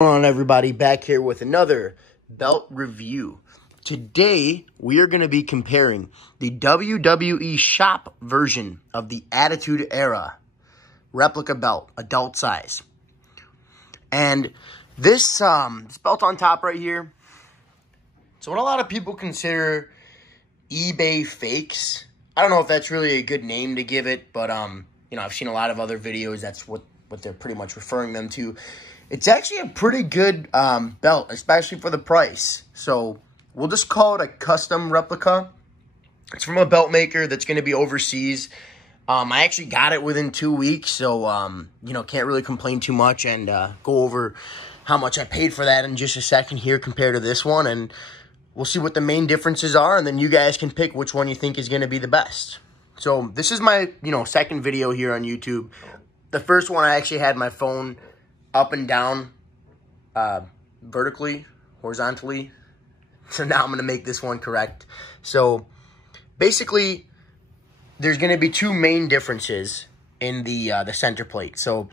What's going on, everybody? Back here with another belt review. Today we are going to be comparing the WWE Shop version of the Attitude Era replica belt, adult size. And this belt on top right here, so what a lot of people consider eBay fakes. I don't know if that's really a good name to give it, but you know, I've seen a lot of other videos. That's what they're pretty much referring them to. It's actually a pretty good belt, especially for the price. So we'll just call it a custom replica. It's from a belt maker that's going to be overseas. I actually got it within 2 weeks, so you know, can't really complain too much, and go over how much I paid for that in just a second here compared to this one, and we'll see what the main differences are, and then you guys can pick which one you think is going to be the best. So this is my, you know, second video here on YouTube. The first one I actually had my phone up and down, vertically, horizontally. So now I'm going to make this one correct. So basically, there's going to be two main differences in the center plate. So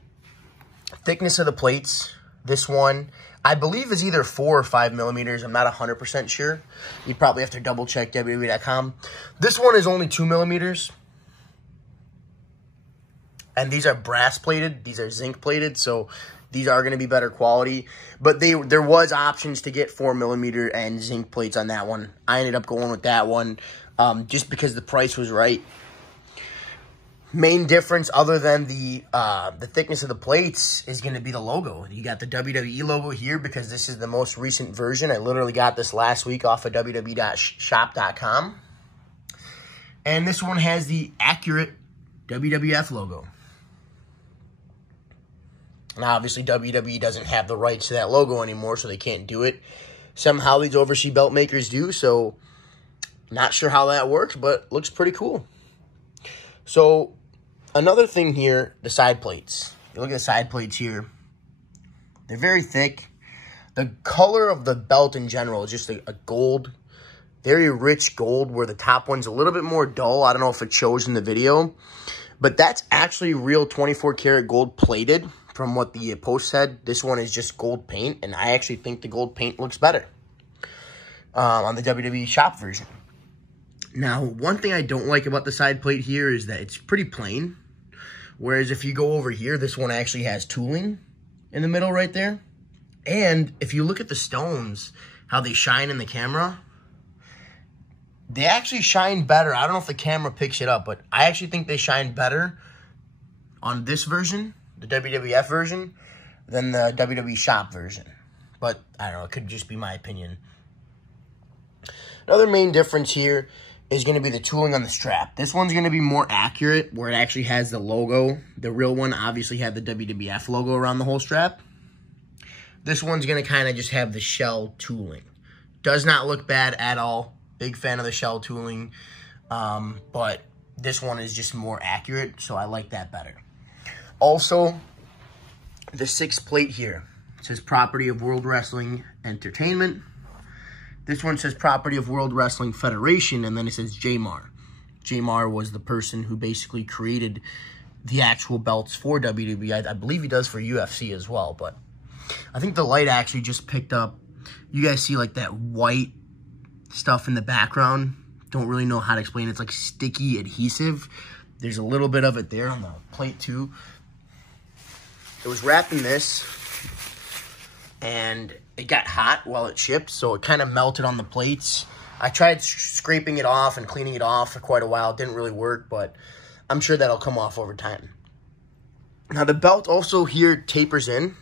thickness of the plates. This one, I believe, is either 4 or 5 millimeters. I'm not 100% sure. You'd probably have to double check WWE.com. This one is only 2 millimeters. And these are brass plated. These are zinc plated. So these are going to be better quality. But there was options to get 4 millimeter and zinc plates on that one. I ended up going with that one just because the price was right. Main difference, other than the thickness of the plates, is going to be the logo. You got the WWE logo here because this is the most recent version. I literally got this last week off of www.shop.com. And this one has the accurate WWF logo. Now, obviously, WWE doesn't have the rights to that logo anymore, so they can't do it. Somehow, these overseas belt makers do, so not sure how that works, but looks pretty cool. So, another thing here, the side plates. You look at the side plates here. They're very thick. The color of the belt in general is just a gold, very rich gold, where the top one's a little bit more dull. I don't know if it shows in the video, but that's actually real 24 karat gold plated. From what the post said, this one is just gold paint, and I actually think the gold paint looks better on the WWE Shop version. Now, one thing I don't like about the side plate here is that it's pretty plain, whereas if you go over here, this one actually has tooling in the middle right there. And if you look at the stones, how they shine in the camera, they actually shine better. I don't know if the camera picks it up, but I actually think they shine better on this version, the WWF version, than the WWE Shop version. But, I don't know, it could just be my opinion. Another main difference here is going to be the tooling on the strap. This one's going to be more accurate, where it actually has the logo. The real one obviously had the WWF logo around the whole strap. This one's going to kind of just have the shell tooling. Does not look bad at all. Big fan of the shell tooling. But this one is just more accurate, so I like that better. Also, the 6th plate here. It says property of World Wrestling Entertainment. This one says property of World Wrestling Federation, and then it says JMAR. JMAR was the person who basically created the actual belts for WWE. I believe he does for UFC as well, but I think the light actually just picked up. You guys see like that white stuff in the background. Don't really know how to explain it. It's like sticky adhesive. There's a little bit of it there on the plate too. It was wrapped in this, and it got hot while it shipped, so it kind of melted on the plates. I tried scraping it off and cleaning it off for quite a while. It didn't really work, but I'm sure that'll come off over time. Now, the belt also here tapers in.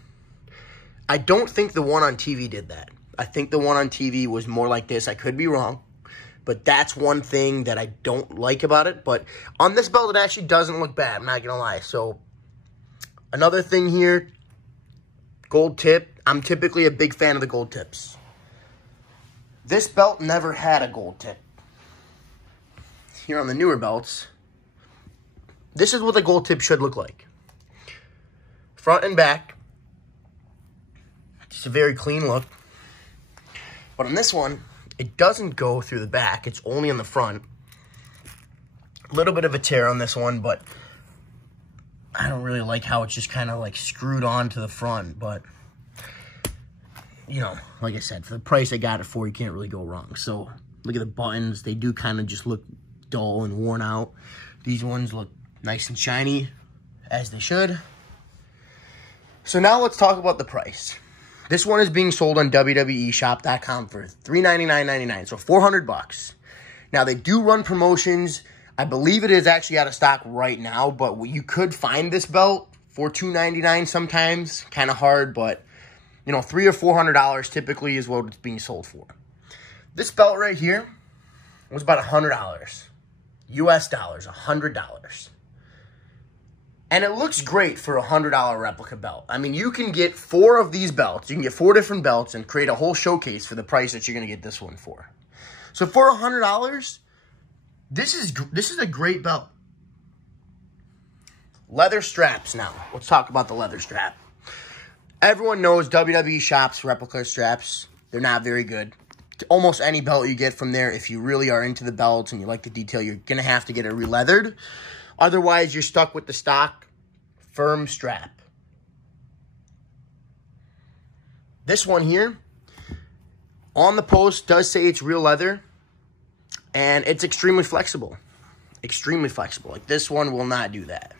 I don't think the one on TV did that. I think the one on TV was more like this. I could be wrong, but that's one thing that I don't like about it. But on this belt, it actually doesn't look bad. I'm not going to lie. So, another thing here, gold tip. I'm typically a big fan of the gold tips. This belt never had a gold tip. Here on the newer belts, this is what the gold tip should look like. Front and back. Just a very clean look. But on this one, it doesn't go through the back. It's only on the front. A little bit of a tear on this one, but I don't really like how it's just kind of like screwed on to the front, but you know, like I said, for the price I got it for, you can't really go wrong. So look at the buttons. They do kind of just look dull and worn out. These ones look nice and shiny, as they should. So now let's talk about the price. This one is being sold on WWEshop.com for $399.99, so $400. Now, they do run promotions. I believe it is actually out of stock right now, but you could find this belt for $299 sometimes. Kind of hard, but, you know, $300 or $400 typically is what it's being sold for. This belt right here was about $100. US dollars, $100. And it looks great for a $100 replica belt. I mean, you can get 4 of these belts. You can get 4 different belts and create a whole showcase for the price that you're going to get this one for. So for $100, this is a great belt. Leather straps now. Let's talk about the leather strap. Everyone knows WWE Shop's replica straps. They're not very good. Almost any belt you get from there, if you really are into the belts and you like the detail, you're going to have to get it re-leathered. Otherwise, you're stuck with the stock firm strap. This one here, on the post, does say it's real leather, and it's extremely flexible. Extremely flexible. Like, this one will not do that.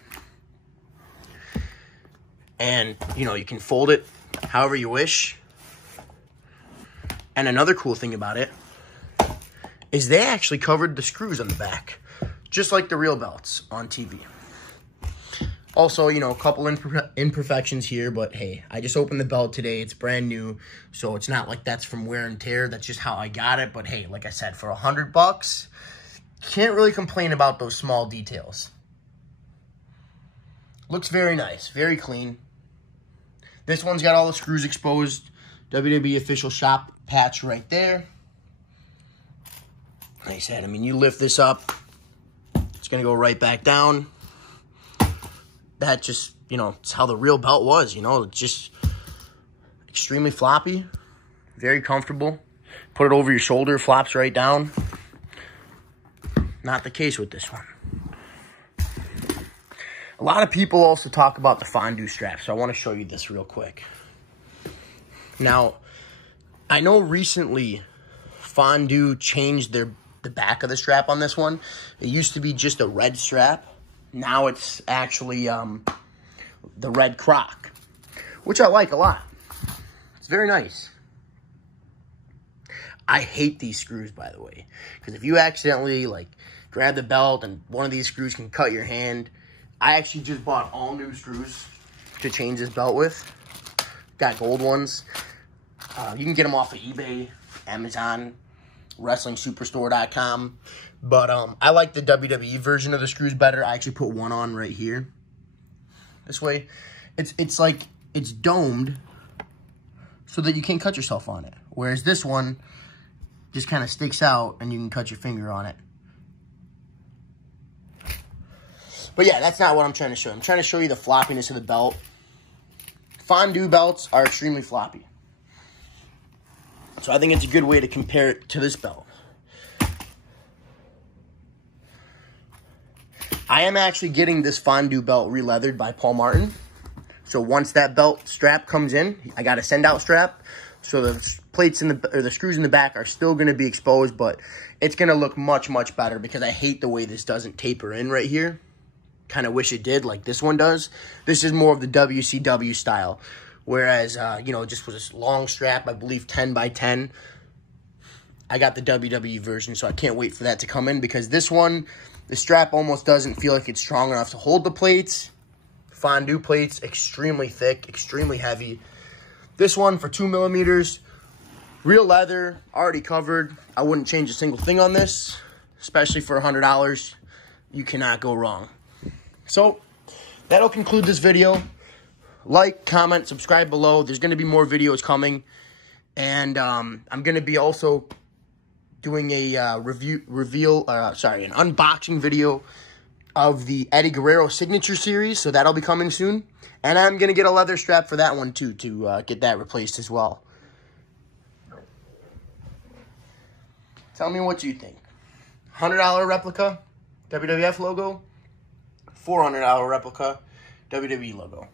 And, you know, you can fold it however you wish. And another cool thing about it is they actually covered the screws on the back, just like the real belts on TV. Also, you know, a couple imperfections here, but hey, I just opened the belt today. It's brand new, so it's not like that's from wear and tear. That's just how I got it. But hey, like I said, for $100, can't really complain about those small details. Looks very nice, very clean. This one's got all the screws exposed. WWE official shop patch right there. Like I said, I mean, you lift this up, it's going to go right back down. That just, you know, it's how the real belt was, you know. It's just extremely floppy, very comfortable. Put it over your shoulder, flops right down. Not the case with this one. A lot of people also talk about the Fondue Strap, so I want to show you this real quick. Now, I know recently Fondue changed the back of the strap on this one. It used to be just a red strap. Now it's actually the red croc, which I like a lot. It's very nice. I hate these screws, by the way, because if you accidentally like grab the belt and one of these screws can cut your hand. I actually just bought all new screws to change this belt with. Got gold ones. You can get them off of eBay, Amazon, WrestlingSuperstore.com. But I like the WWE version of the screws better. I actually put one on right here. This way, it's like it's domed so that you can't cut yourself on it. Whereas this one just kind of sticks out and you can cut your finger on it. But yeah, that's not what I'm trying to show you. I'm trying to show you the floppiness of the belt. Fondue belts are extremely floppy. So I think it's a good way to compare it to this belt. I am actually getting this Fondue belt re-leathered by Paul Martin. So once that belt strap comes in, I got a send-out strap. So the plates or the screws in the back are still going to be exposed, but it's going to look much, much better because I hate the way this doesn't taper in right here. Kind of wish it did like this one does. This is more of the WCW style. Whereas, you know, just with this long strap, I believe 10 by 10. I got the WWE version, so I can't wait for that to come in because this one, the strap almost doesn't feel like it's strong enough to hold the plates. Fondue plates, extremely thick, extremely heavy. This one for 2 millimeters, real leather, already covered. I wouldn't change a single thing on this, especially for $100. You cannot go wrong. So, that'll conclude this video. Like, comment, subscribe below. There's going to be more videos coming. And I'm going to be also doing a an unboxing video of the Eddie Guerrero Signature Series. So, that'll be coming soon. And I'm going to get a leather strap for that one, too, to get that replaced as well. Tell me what you think. $100 replica, WWF logo. $400 replica, WWE logo.